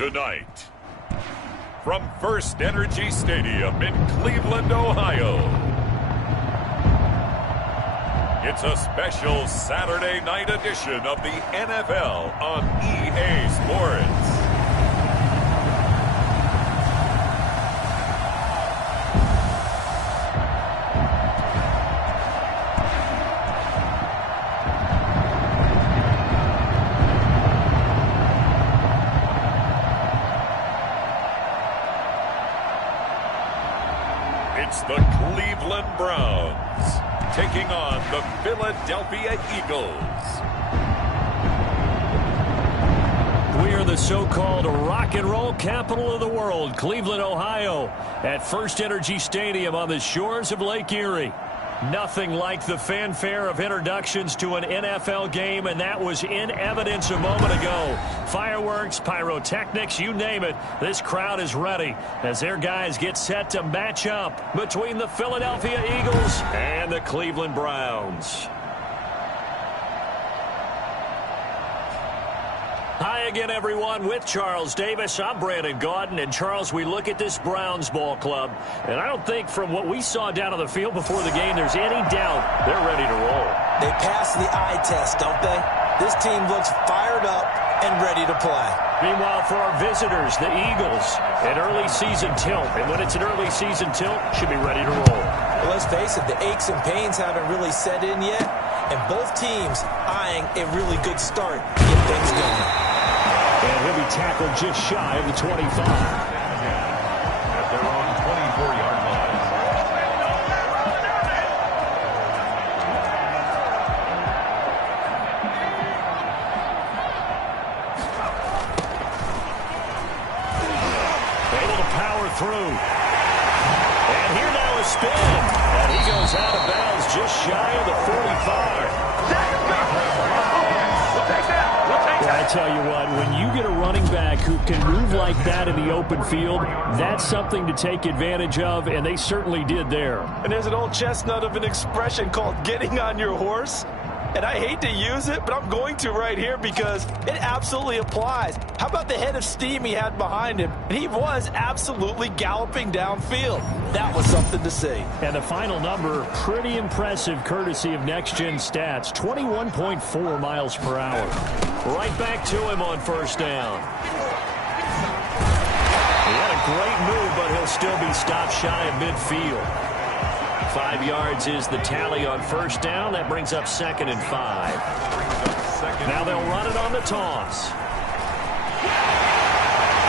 Tonight, from First Energy Stadium in Cleveland, Ohio, it's a special Saturday night edition of the NFL on EA Sports. It's the Cleveland Browns taking on the Philadelphia Eagles. We are the so-called rock and roll capital of the world, Cleveland, Ohio, at First Energy Stadium on the shores of Lake Erie. Nothing like the fanfare of introductions to an NFL game, and that was in evidence a moment ago. Fireworks, pyrotechnics, you name it. This crowd is ready as their guys get set to match up between the Philadelphia Eagles and the Cleveland Browns. Hi again, everyone. With Charles Davis, I'm Brandon Gaudin. And, Charles, we look at this Browns ball club, and I don't think from what we saw down on the field before the game there's any doubt they're ready to roll. They pass the eye test, don't they? This team looks fired up and ready to play. Meanwhile, for our visitors, the Eagles, an early season tilt. And when it's an early season tilt, should be ready to roll. Well, let's face it, the aches and pains haven't really set in yet, and both teams eyeing a really good start to get things going. And he'll be tackled just shy of the 25. At their own 24-yard line. Able to power through. And here now a spin. And he goes out of bounds just shy of the 45. I tell you what, when you get a running back who can move like that in the open field, that's something to take advantage of, and they certainly did there. And there's an old chestnut of an expression called getting on your horse. And I hate to use it, but I'm going to right here because it absolutely applies. How about the head of steam he had behind him? And he was absolutely galloping downfield. That was something to see. And the final number, pretty impressive courtesy of Next Gen Stats, 21.4 miles per hour. Right back to him on first down. He had a great move, but he'll still be stopped shy of midfield. 5 yards is the tally on first down. That brings up 2nd and 5. Now they'll run it on the toss.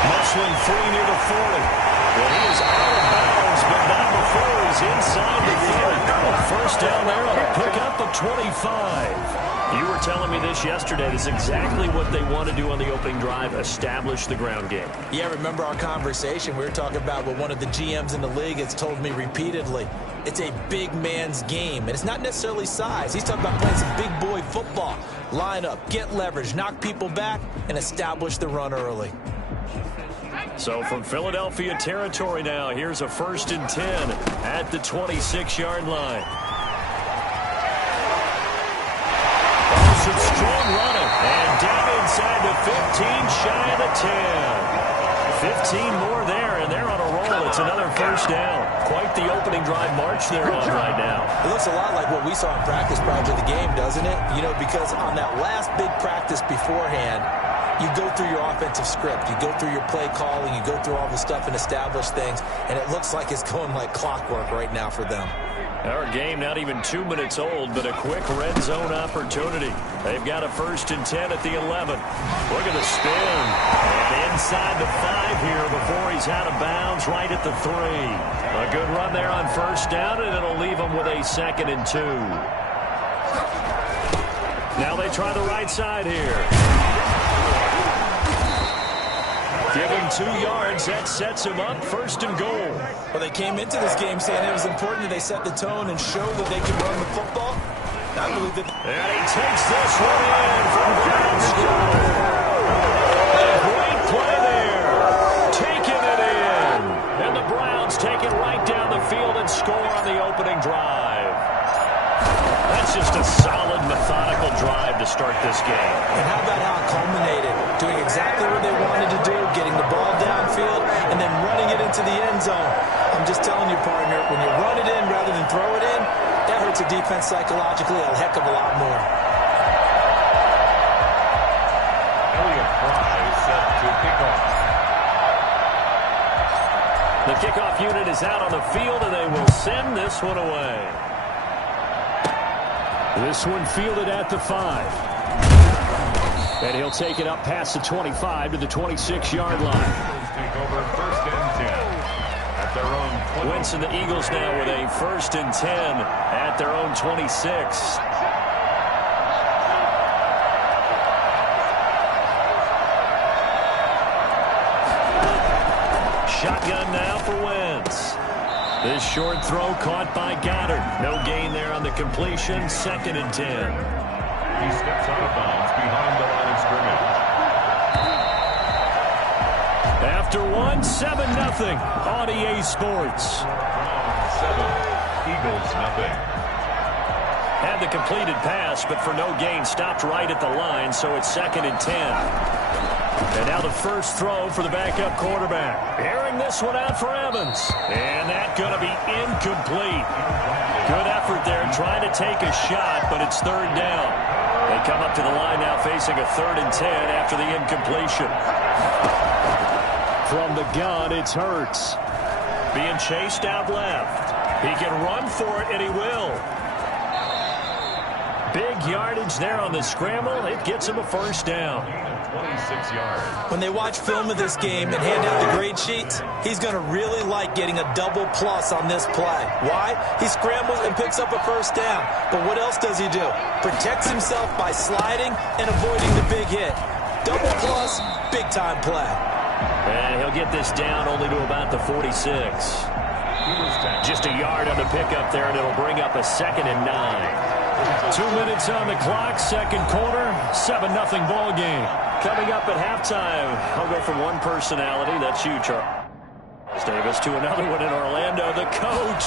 Muscling free near the 40. Well, he is out of bounds, but not before he's inside the 30. First down there on a pickup of 25. You were telling me this yesterday. This is exactly what they want to do on the opening drive, establish the ground game. Yeah, remember our conversation? We were talking about what one of the GMs in the league has told me repeatedly. It's a big man's game, and it's not necessarily size. He's talking about playing some big boy football. Line up, get leverage, knock people back, and establish the run early. So from Philadelphia territory now, here's a 1st and 10 at the 26-yard line. Some strong running, and down inside the 15, shy of the 10. 15 more there, and they're on a roll. It's another first down. Quite the opening drive march they're on right now. It looks a lot like what we saw in practice prior to the game, doesn't it? You know, because on that last big practice beforehand, you go through your offensive script. You go through your play calling. You go through all the stuff and establish things, and it looks like it's going like clockwork right now for them. Our game not even 2 minutes old, but a quick red zone opportunity. They've got a 1st and 10 at the 11. Look at the spin. And inside the 5 here before he's out of bounds right at the 3. A good run there on first down, and it'll leave him with a 2nd and 2. Now they try the right side here. Give him 2 yards. That sets him up 1st and goal. Well, they came into this game saying it was important that they set the tone and show that they can run the football. I believe that. And he takes this one in from ground score. A great play there. Taking it in. And the Browns take it right down the field and score on the opening drive. That's just a solid, methodical drive to start this game. And how about how it culminated? Doing exactly what they wanted to do, getting the ball downfield, and then running it into the end zone. I'm just telling you, partner, when you run it in rather than throw it in, that hurts a defense psychologically a heck of a lot more. Elliott Fry set to kick off. The kickoff unit is out on the field, and they will send this one away. This one fielded at the 5. And he'll take it up past the 25 to the 26-yard line. Take over first and 10 at their own 20. Wentz and the Eagles now with a first and 10 at their own 26. Shotgun now for Wentz. This short throw caught by Goddard. No gain there on the completion. Second and 10. He steps out of bounds behind the line of scrimmage. After one, 7-0 on EA Sports. Browns 7, Eagles nothing. Had the completed pass, but for no gain, stopped right at the line, so it's second and 10. And now the first throw for the backup quarterback. Airing this one out for Evans. And that's going to be incomplete. Good effort there trying to take a shot, but it's third down. They come up to the line now facing a 3rd and 10 after the incompletion. From the gun, it's Hurts. Being chased out left. He can run for it, and he will. Big yardage there on the scramble. It gets him a first down. 26 yards. When they watch film of this game and hand out the grade sheets, he's going to really like getting a double plus on this play. Why? He scrambles and picks up a first down. But what else does he do? Protects himself by sliding and avoiding the big hit. Double plus, big time play. And he'll get this down only to about the 46. Just a yard on the pickup there, and it'll bring up a 2nd and 9. 2 minutes on the clock, second quarter, 7-0 ball game. Coming up at halftime, I'll go from one personality, that's you, Charles Davis, to another one in Orlando. The coach,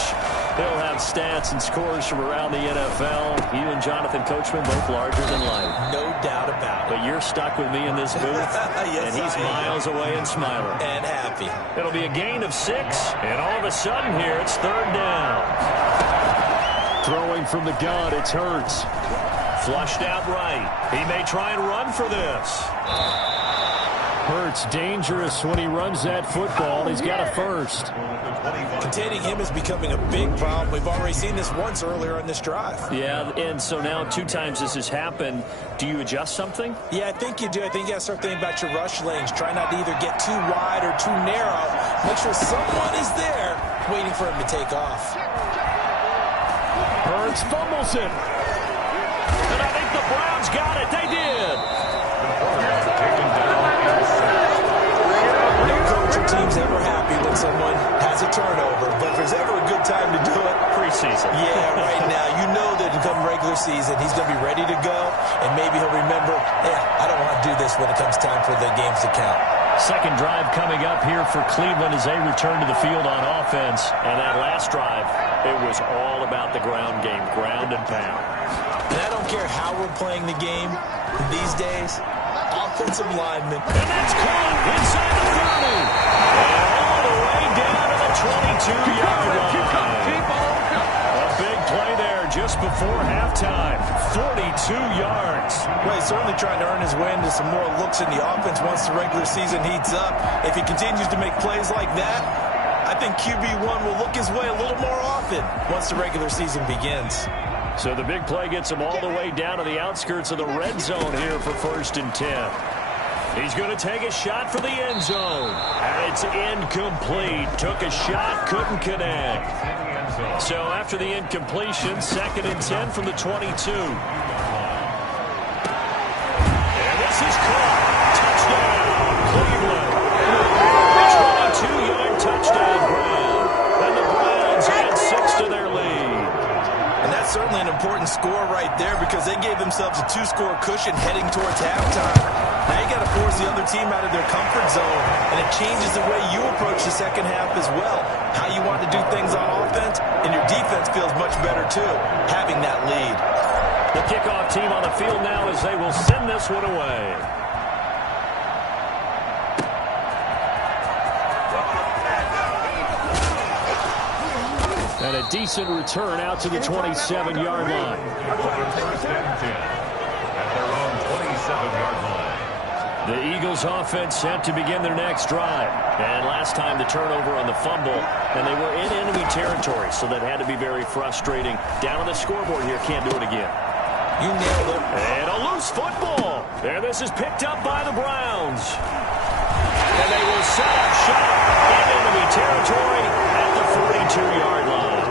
he'll have stats and scores from around the NFL. You and Jonathan Coachman, both larger than life. No doubt about it. But you're stuck with me in this booth, yes, and he's miles away and smiling. And happy. It'll be a gain of 6, and all of a sudden here, it's third down. Throwing from the gun, it's Hurts. Flushed out right. He may try and run for this. Hurts dangerous when he runs that football. He's got a first. Containing him is becoming a big problem. We've already seen this once earlier on this drive. Yeah, and so now 2 times this has happened. Do you adjust something? Yeah, I think you do. I think you got to start thinking about your rush lanes. Try not to either get too wide or too narrow. Make sure someone is there waiting for him to take off. Hurts fumbles it. And I think the Browns got it. They did. No coach or team's ever happy when someone has a turnover, but if there's ever a good time to do it, preseason. Yeah, right now. You know that come regular season, he's going to be ready to go, and maybe he'll remember, I don't want to do this when it comes time for the games to count. Second drive coming up here for Cleveland as they return to the field on offense. And that last drive, it was all about the ground game, ground and pound. And I don't care how we're playing the game these days, offensive linemen. And that's caught inside the 30. And all the way down to the 22-yard line. A big play there just before halftime. 42 yards. Well, he's certainly trying to earn his way into some more looks in the offense once the regular season heats up. If he continues to make plays like that, I think QB1 will look his way a little more often once the regular season begins. So the big play gets him all the way down to the outskirts of the red zone here for first and 10. He's going to take a shot for the end zone. And it's incomplete. Took a shot, couldn't connect. So after the incompletion, 2nd and 10 from the 22. And this is caught. Touchdown, Cleveland. 22-yard touchdown grab. And the Browns add 6 to their lead. And that's certainly an important score right there because they gave themselves a 2-score cushion heading towards halftime. Now you got to force the other team out of their comfort zone, and it changes the way you approach the second half as well. How you want to do things on offense, and your defense feels much better too, having that lead. The kickoff team on the field now as they will send this one away. And a decent return out to the 27-yard line. First and 10 at their own 27-yard line. The Eagles offense set to begin their next drive. And last time the turnover on the fumble, and they were in enemy territory, so that had to be very frustrating. Down on the scoreboard here, can't do it again. You nailed it. And a loose football. And this is picked up by the Browns. And they will set up shop in enemy territory at the 42-yard line.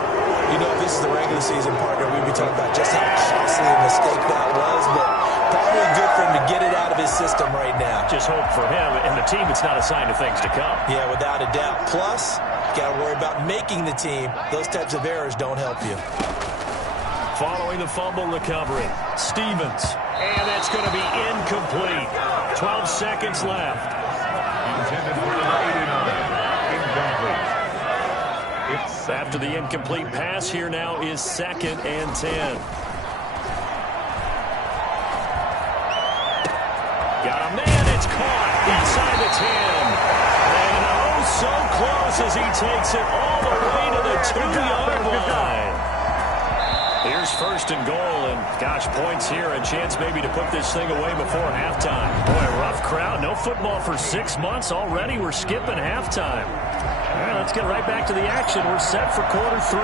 You know, if this is the regular season, partner, we'd be talking about just how costly a mistake that was, but probably good for him to get it out of his system right now. Just hope for him and the team it's not a sign of things to come. Yeah, without a doubt. Plus, you got to worry about making the team. Those types of errors don't help you. Following the fumble recovery, Stevens. And that's going to be incomplete. 12 seconds left. Intended for the 89. Incomplete. After the incomplete pass, here now is 2nd and 10. Got a man, it's caught inside the 10. And oh, so close as he takes it all the way to the 2-yard line. Here's 1st and goal, and gosh, points here, a chance maybe to put this thing away before halftime. Boy, a rough crowd, no football for 6 months already. We're skipping halftime. All right, let's get right back to the action. We're set for quarter 3.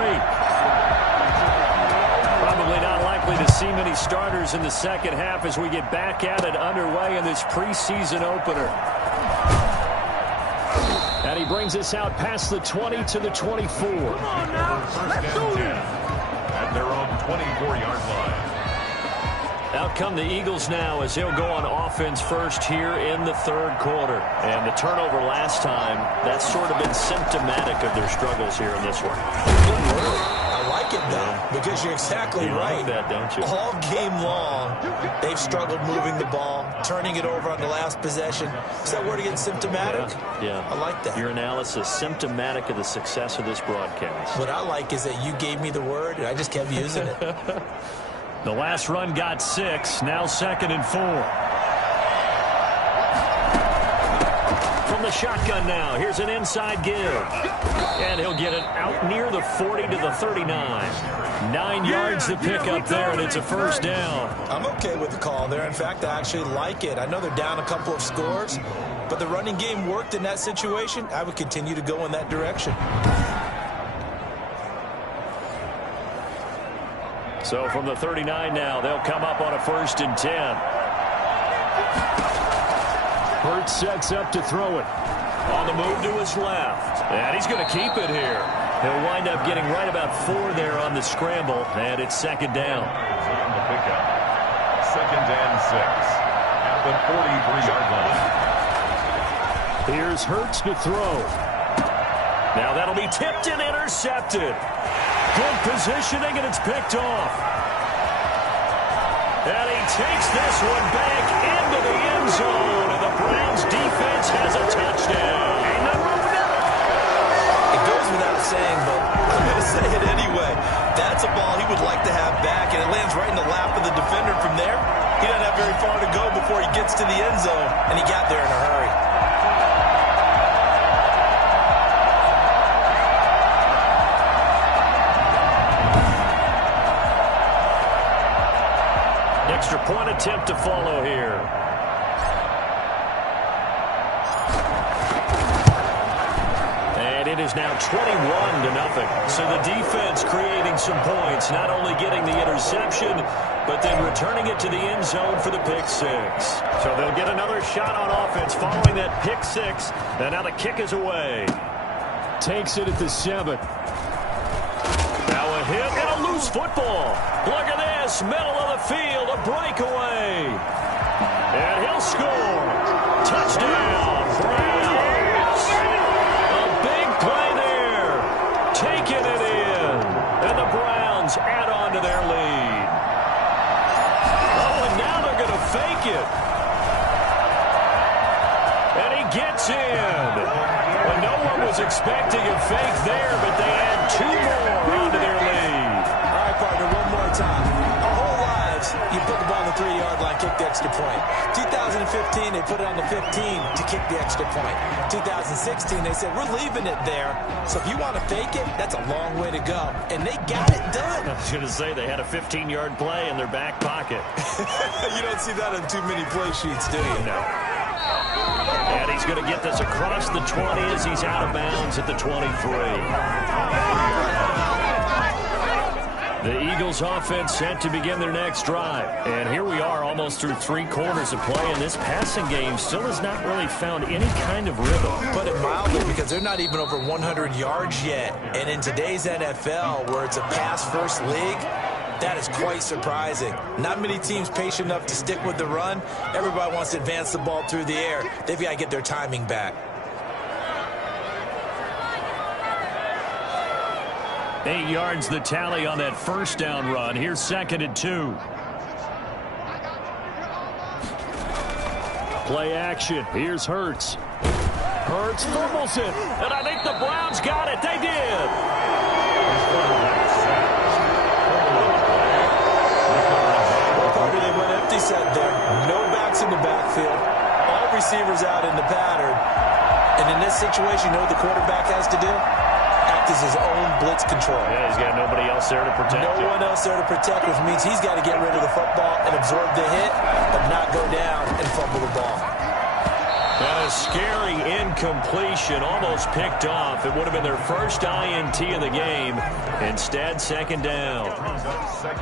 Probably not likely to see many starters in the second half as we get back at it underway in this preseason opener. And he brings us out past the 20 to the 24. Come on now, let's do it. At their own 24-yard line. Out come the Eagles now as he'll go on offense first here in the 3rd quarter. And the turnover last time, that's sort of been symptomatic of their struggles here in this one. I like it, though, because you're exactly right. Like that, don't you? All game long, they've struggled moving the ball, turning it over on the last possession. Is that word again, symptomatic? Yeah. I like that. Your analysis, symptomatic of the success of this broadcast. What I like is that you gave me the word, and I just kept using it. The last run got 6, now 2nd and 4. From the shotgun now, here's an inside give. And he'll get it out near the 40 to the 39. 9 yards to pick up there, and it's a 1st down. I'm okay with the call there. In fact, I actually like it. I know they're down a couple of scores, but the running game worked in that situation. I would continue to go in that direction. So from the 39 now, they'll come up on a 1st and 10. Hurts sets up to throw it. On the move to his left. And he's going to keep it here. He'll wind up getting right about 4 there on the scramble, and it's 2nd down. On the pickup. 2nd and 6 at the 43-yard line. Here's Hurts to throw. Now that'll be tipped and intercepted. Good positioning, and it's picked off. And he takes this one back into the end zone, and the Browns defense has a touchdown. It goes without saying, but I'm going to say it anyway. That's a ball he would like to have back, and it lands right in the lap of the defender. From there, he doesn't have very far to go before he gets to the end zone, and he got there in a hurry. Extra point attempt to follow here. And it is now 21-0. So the defense creating some points, not only getting the interception, but then returning it to the end zone for the pick 6. So they'll get another shot on offense following that pick 6. And now the kick is away. Takes it at the 7. Now a hit and a loose football. Look at this, middle of the field, a breakaway. And he'll score. Touchdown, Browns. A big play there. Taking it in. And the Browns add on to their lead. Oh, and now they're going to fake it. And he gets in. Well, no one was expecting a fake there, but they add 2 more onto their lead. All right, partner, one more time. Our whole lives, the extra point. 2015, they put it on the 15 to kick the extra point. 2016, they said, we're leaving it there. So if you want to fake it, that's a long way to go. And they got it done. I was going to say they had a 15-yard play in their back pocket. You don't see that on too many play sheets, do you? No. And he's going to get this across the 20 as he's out of bounds at the 23. The Eagles offense set to begin their next drive. And here we are almost through 3 quarters of play, and this passing game still has not really found any kind of rhythm. Put it mildly, because they're not even over 100 yards yet. And in today's NFL, where it's a pass-first league, that is quite surprising. Not many teams patient enough to stick with the run. Everybody wants to advance the ball through the air. They've got to get their timing back. 8 yards the tally on that first down run. Here's 2nd and 2. Play action. Here's Hurts. Hurts fumbles it. And I think the Browns got it. They did. Parker, they went empty set there. No backs in the backfield. All receivers out in the pattern. And in this situation, you know what the quarterback has to do? Act as his own blitz control. Yeah, he's got nobody else there to protect him. No one else there to protect, which means he's got to get rid of the football and absorb the hit, but not go down and fumble the ball. And a scary incompletion, almost picked off. It would have been their first INT of the game. Instead, 2nd down.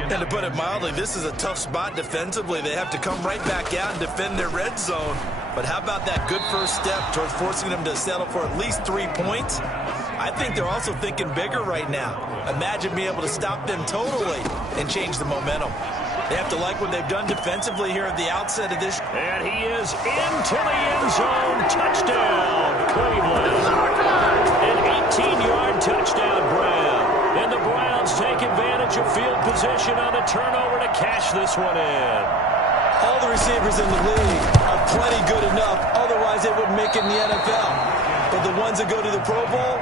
And to put it mildly, this is a tough spot defensively. They have to come right back out and defend their red zone. But how about that good first step towards forcing them to settle for at least 3 points? I think they're also thinking bigger right now. Imagine being able to stop them totally and change the momentum. They have to like what they've done defensively here at the outset of this. And he is into the end zone. Touchdown, Cleveland. An 18-yard touchdown grab. And the Browns take advantage of field position on the turnover to cash this one in. All the receivers in the league are plenty good enough. Otherwise, they wouldn't make it in the NFL. But the ones that go to the Pro Bowl,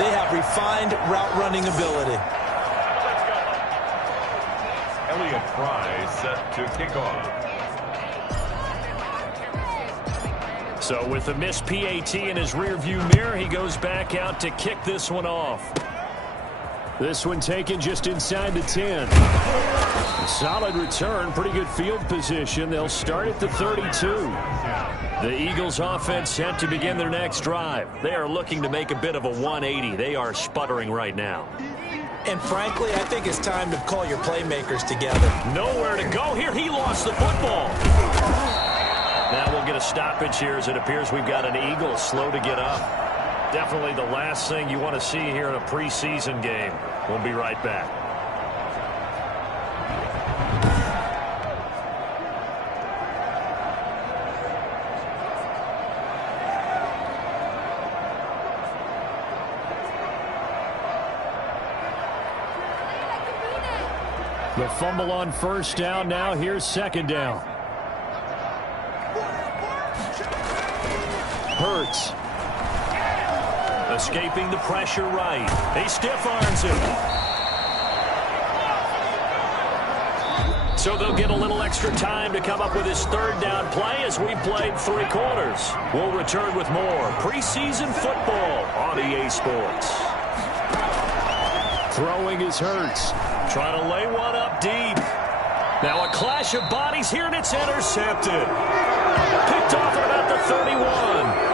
they have refined route running ability. Elliott Fry set to kick off. So with the missed PAT in his rearview mirror, he goes back out to kick this one off. This one taken just inside the 10. Solid return, pretty good field position. They'll start at the 32. The Eagles offense set to begin their next drive. They are looking to make a bit of a 180. They are sputtering right now. And frankly, I think it's time to call your playmakers together. Nowhere to go here. He lost the football. Now we'll get a stoppage here as it appears we've got an Eagle slow to get up. Definitely the last thing you want to see here in a preseason game. We'll be right back. The fumble on first down. Now here's 2nd down. Hurts. Escaping the pressure right. He stiff arms him. So they'll get a little extra time to come up with his 3rd down play as we played 3 quarters. We'll return with more preseason football on EA Sports. Throwing is Hurts. Trying to lay one up deep. Now a clash of bodies here, and it's intercepted. Picked off at about the 31.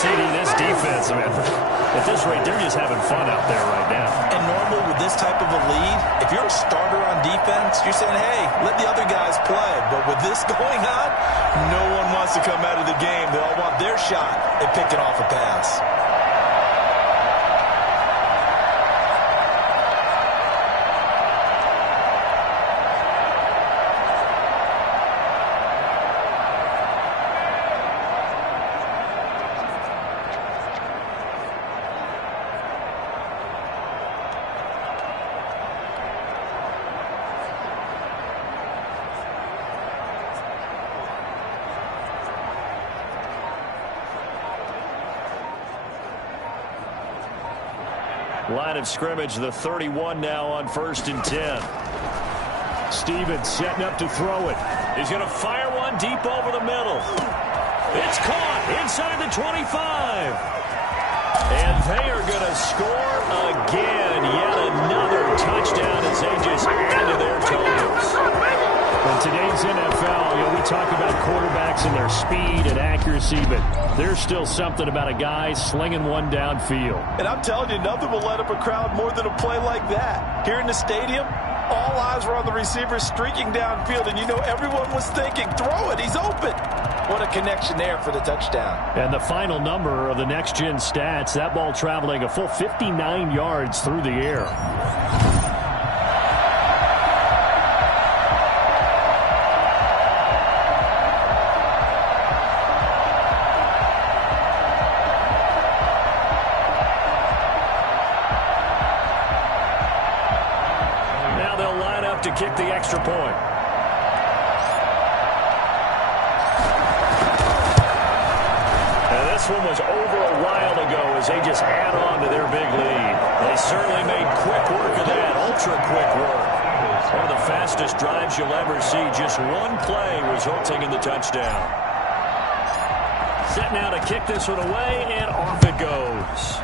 CD, this defense, man, at this rate, they're just having fun out there right now. And normal with this type of a lead, if you're a starter on defense, you're saying, hey, let the other guys play. But with this going on, no one wants to come out of the game. They all want their shot at picking off a pass. Line of scrimmage, the 31 now on 1st and 10. Stevens setting up to throw it. He's going to fire one deep over the middle. It's caught inside the 25. And they are going to score again. Yet another touchdown as they just add to their totals. In today's NFL, we talk about quarterbacks and their speed and accuracy, but there's still something about a guy slinging one downfield. And I'm telling you, nothing will let up a crowd more than a play like that. Here in the stadium, all eyes were on the receiver streaking downfield, and everyone was thinking, throw it, he's open. What a connection there for the touchdown. And the final number of the next-gen stats, that ball traveling a full 59 yards through the air. Now they'll line up to kick the extra point. This one was over a while ago as they just add on to their big lead. They certainly made quick work of that, ultra-quick work. One of the fastest drives you'll ever see, just one play resulting in the touchdown. Set now to kick this one away, and off it goes.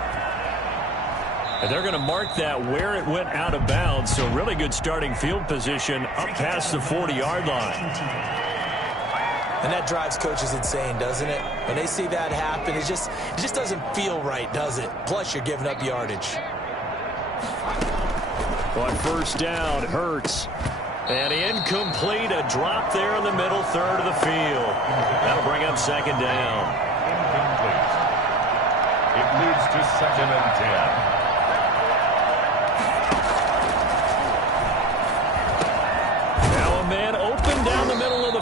And they're going to mark that where it went out of bounds, so really good starting field position up past the 40-yard line. And that drives coaches insane, doesn't it? When they see that happen, it just doesn't feel right, does it? Plus, you're giving up yardage. On first down, Hurts. And incomplete, a drop there in the middle third of the field. That'll bring up second down. Incomplete. It leads to 2nd and 10.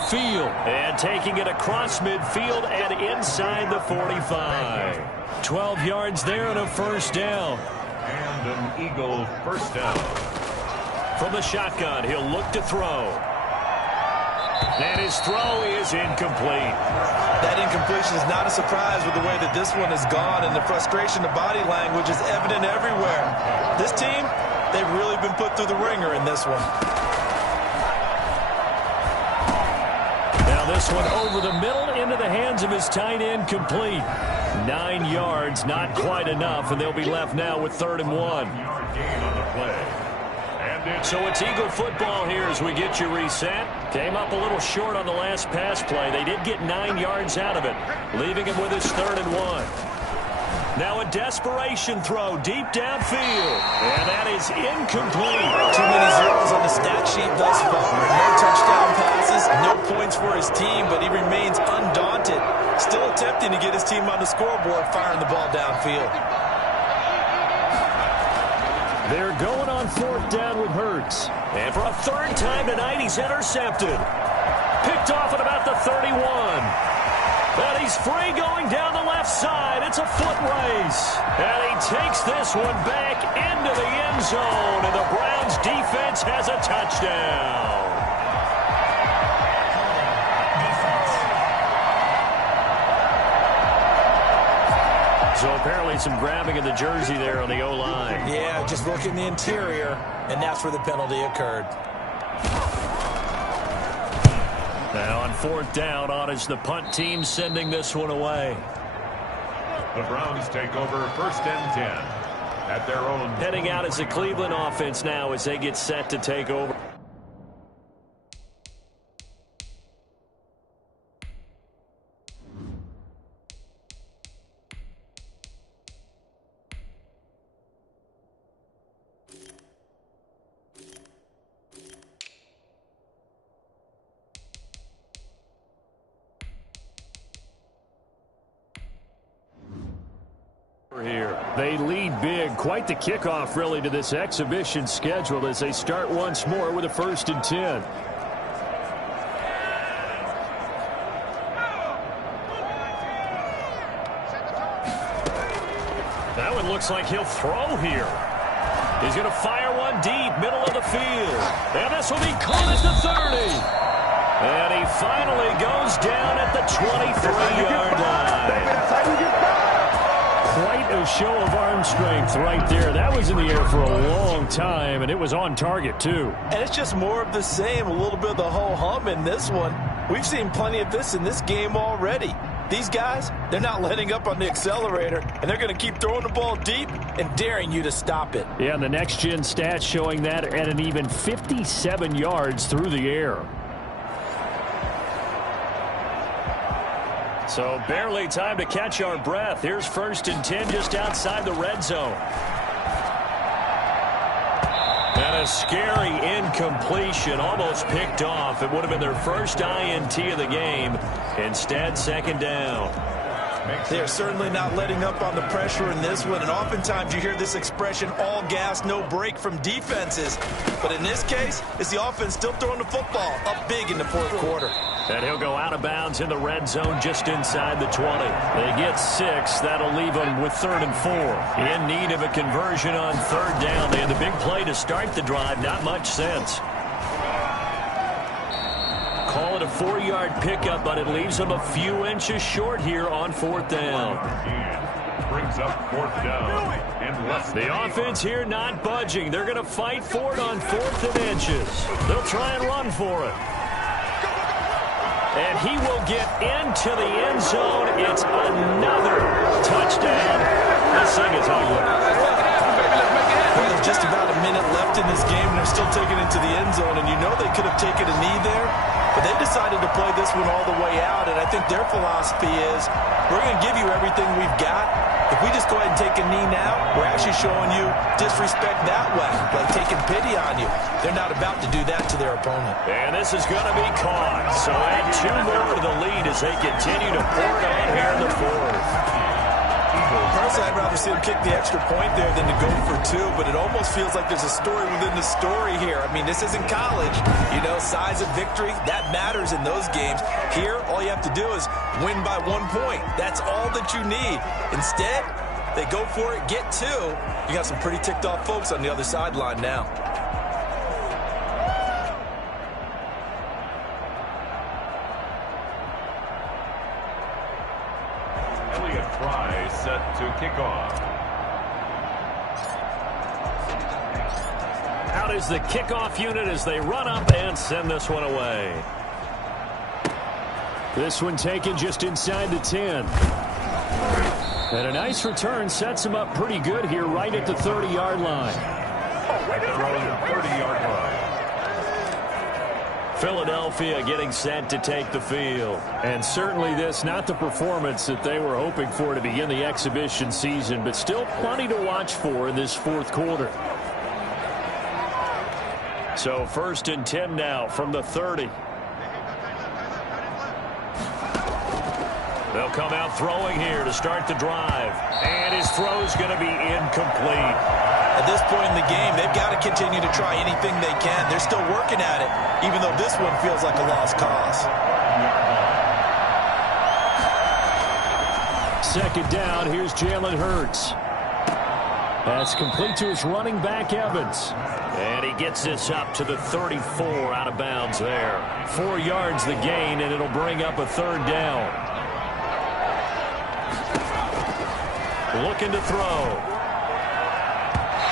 Field and taking it across midfield and inside the 45. 12 yards there and a first down. And an Eagle first down. From the shotgun, he'll look to throw. And his throw is incomplete. That incompletion is not a surprise with the way that this one has gone, and the frustration, the body language is evident everywhere. This team, they've really been put through the ringer in this one. This one over the middle into the hands of his tight end, complete. 9 yards, not quite enough, and they'll be left now with 3rd and 1. Gain on the play. So it's Eagle football here as we get you reset. Came up a little short on the last pass play. They did get 9 yards out of it, leaving him with his 3rd and 1. Now a desperation throw deep downfield. And that is incomplete. Too many zeros on the stat sheet thus far. No touchdown passes, no points for his team, but he remains undaunted. Still attempting to get his team on the scoreboard, firing the ball downfield. They're going on 4th down with Hurts. And for a 3rd time tonight, he's intercepted. Picked off at about the 31. And he's free going down the left side. It's a foot race. And he takes this one back into the end zone. And the Browns defense has a touchdown. So apparently some grabbing of the jersey there on the O-line. Yeah, just look in the interior, and that's where the penalty occurred. Now on 4th down, on is the punt team sending this one away. The Browns take over 1st and 10 at their own. Heading out as the Cleveland offense now as they get set to take over. Here. They lead big. Quite the kickoff, really, to this exhibition schedule as they start once more with a 1st and 10. That one looks like he'll throw here. He's going to fire one deep, middle of the field. And this will be caught at the 30. And he finally goes down at the 23-yard line. Quite a show of arm strength right there. That was in the air for a long time, and it was on target, too. And it's just more of the same, a little bit of the ho-hum in this one. We've seen plenty of this in this game already. These guys, they're not letting up on the accelerator, and they're going to keep throwing the ball deep and daring you to stop it. Yeah, and the next-gen stats showing that at an even 57 yards through the air. So barely time to catch our breath. Here's 1st and 10 just outside the red zone. And a scary incompletion, almost picked off. It would have been their first INT of the game. Instead, 2nd down. They're certainly not letting up on the pressure in this one, and oftentimes you hear this expression, all gas, no break from defenses. But in this case, it's the offense still throwing the football up big in the 4th quarter. And he'll go out of bounds in the red zone just inside the 20. They get 6. That'll leave them with 3rd and 4. In need of a conversion on 3rd down. They had the big play to start the drive. Not much sense. Call it a 4-yard pickup, but it leaves them a few inches short here on 4th down. Brings up 4th down. And the offense here not budging. They're going to fight for it on 4th and inches. They'll try and run for it. And he will get into the end zone. It's another touchdown. This thing is ugly. Well, there's just about a minute left in this game, and they're still taking it to the end zone. And you know they could have taken a knee there, but they decided to play this one all the way out. And I think their philosophy is, we're going to give you everything we've got. If we just go ahead and take a knee now, we're actually showing you disrespect that way, like taking pity on you. They're not about to do that to their opponent. And this is going to be caught. So add 2 more to the lead as they continue to pour it on here in the 4th. Personally, I'd rather see him kick the extra point there than to go for 2, but it almost feels like there's a story within the story here. I mean, this isn't college. You know, size of victory, that matters in those games. Here, all you have to do is win by 1 point. That's all that you need. Instead, they go for it, get 2. You got some pretty ticked off folks on the other sideline now. Set to kick off. Out is the kickoff unit as they run up and send this one away. This one taken just inside the 10. And a nice return sets him up pretty good here right at the 30-yard line. From the 30-yard line. Philadelphia getting set to take the field. And certainly this, not the performance that they were hoping for to begin the exhibition season, but still plenty to watch for in this 4th quarter. So 1st and 10 now from the 30. They'll come out throwing here to start the drive. And his throw's going to be incomplete. At this point in the game, they've got to continue to try anything they can. They're still working at it, even though this one feels like a lost cause. 2nd down, here's Jalen Hurts. That's complete to his running back, Evans. And he gets this up to the 34 out of bounds there. 4 yards the gain, and it'll bring up a 3rd down. Looking to throw.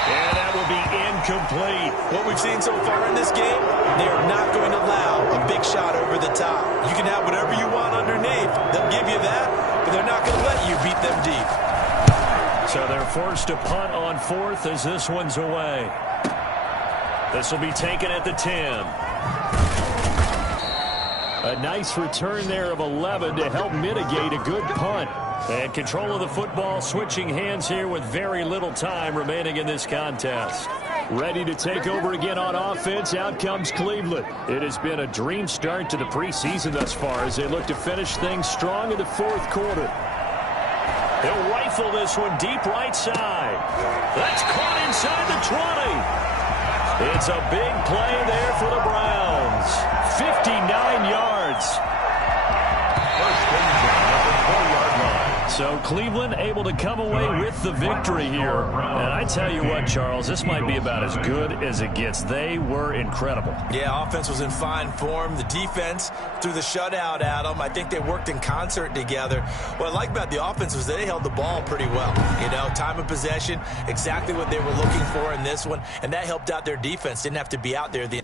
And that will be incomplete. What we've seen so far in this game, they are not going to allow a big shot over the top. You can have whatever you want underneath. They'll give you that, but they're not going to let you beat them deep. So they're forced to punt on 4th as this one's away. This will be taken at the 10. A nice return there of 11 to help mitigate a good punt. And control of the football switching hands here with very little time remaining in this contest. Ready to take over again on offense. Out comes Cleveland. It has been a dream start to the preseason thus far as they look to finish things strong in the 4th quarter. They'll rifle this one deep right side. That's caught inside the 20. It's a big play there for the Browns. 59 yards. First and 10 at the 4-yard line. So Cleveland able to come away with the victory here. And I tell you what, Charles, this might be about as good as it gets. They were incredible. Yeah, offense was in fine form. The defense threw the shutout at them. I think they worked in concert together. What I like about the offense was they held the ball pretty well. You know, time of possession, exactly what they were looking for in this one. And that helped out their defense. Didn't have to be out there the